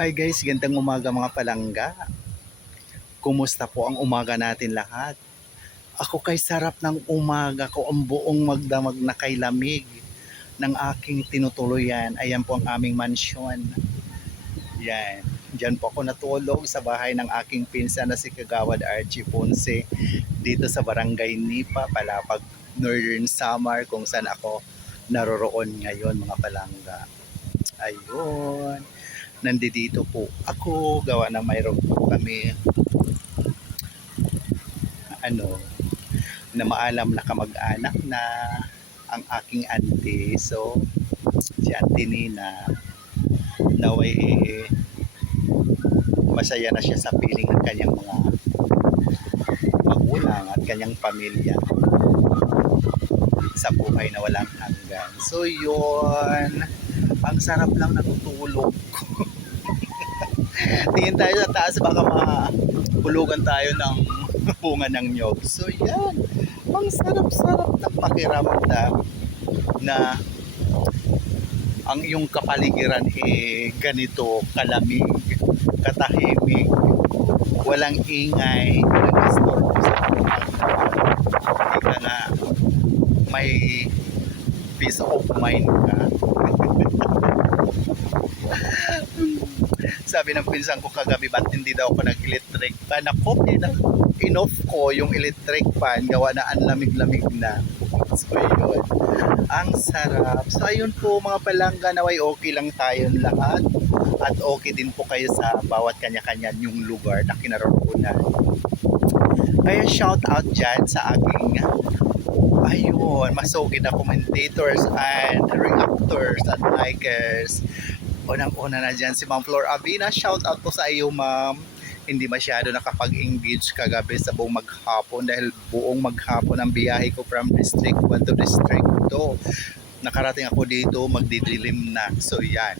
Hi guys, gandang umaga mga palangga. Kumusta po ang umaga natin lahat? Ako kay sarap ng umaga ko ang buong magdamag na kay lamig ng aking tinutuluyan. Ayan po ang aming mansyon. Yan. Diyan po ako natulog sa bahay ng aking pinsan na si Kagawad Archie Ponce dito sa Barangay Nipa, Palapag, Northern Samar kung saan ako naroroon ngayon mga palangga. Ayun. Nandito po ako gawa na mayroon po kami ano na maalam na kamag-anak na ang aking auntie. So si auntie Nina naway masaya na siya sa piling ng kanyang mga magulang at kanyang pamilya sa buhay na walang hanggan. So yun, ang sarap lang natutulog. Tingin tayo sa taas baka mahulugan tayo ng bunga ng nyog. So yan, ang sarap-sarap ng pakiramdam na ang iyong kapaligiran ganito kalamig, katahimik, walang ingay, walang istorbo sa pagkakataon. Ika na may peace of mind ka. Sabi ng pinsan ko kagabi, ba't hindi daw ako nag-electric fan? Ako, in-off ko yung electric fan, gawa na ang lamig-lamig na. So yun, ang sarap. So ayun po mga palangga, naway okay lang tayong lahat. At okay din po kayo sa bawat kanya-kanya yung lugar na kinaroroonan. Kaya shout out dyan sa aking ayun, masugid na commentators and reactors and likers. Unang-una na dyan si Ma'am Flor Avina. Shout out po sa iyo, ma'am. Hindi masyado nakapag-engage kagabi sa buong maghapon dahil buong maghapon ang biyahe ko from District 1 to District 2. Nakarating ako dito, magdidilim na. So yan.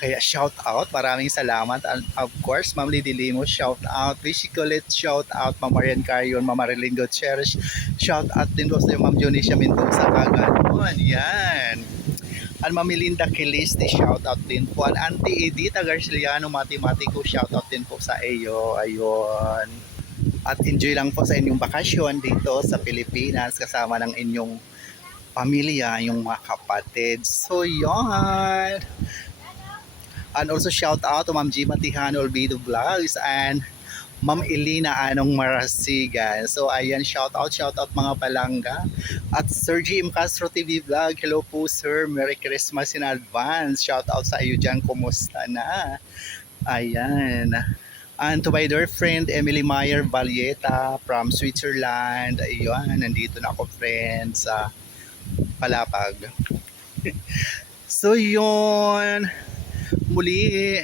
Kaya shout out, maraming salamat. And of course, Ma'am Lady Limo, shout out. Vichy Colette, shout out. Ma'am Marian Carion, Ma'am Marilyn Gutierrez, shout out din po sa iyo, Ma'am Junicia Mendoza Kaganon. Yan. Ang Ma'am Melinda Kiliste, shout out din po. Ang Auntie Edita Garciliano Matematico, shout out din po sa iyo. Ayun. At enjoy lang po sa inyong bakasyon dito sa Pilipinas kasama ng inyong pamilya, yung mga kapatid. So yun. And also shout out to Ma'am Gima Tijano Olvido Vlogs and Ma'am Elina Anong Marasigan. So ayan, shout out mga palangga. At Sir GM Castro TV Vlog, hello po sir, Merry Christmas in advance. Shout out sa iyo dyan, kumusta na? Ayan. And to my dear friend Emily Meyer Valleta from Switzerland. Ayun, nandito na ako friend sa Palapag. So yun, muli,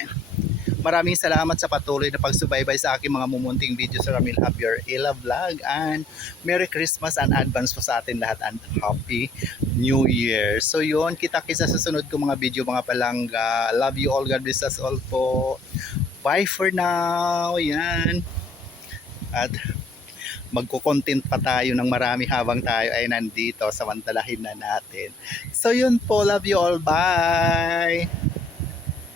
maraming salamat sa patuloy na pagsubaybay sa aking mga mumunting video sa Ramil Javier Ella Vlog, and Merry Christmas and advance po sa atin lahat and Happy New Year. So yun, kita-kits sa susunod ko mga video mga palangga. Love you all, God bless us all po. Bye for now. Yan. At magko-content pa tayo ng marami habang tayo ay nandito, samantalahin na natin. So yun po, love you all, bye.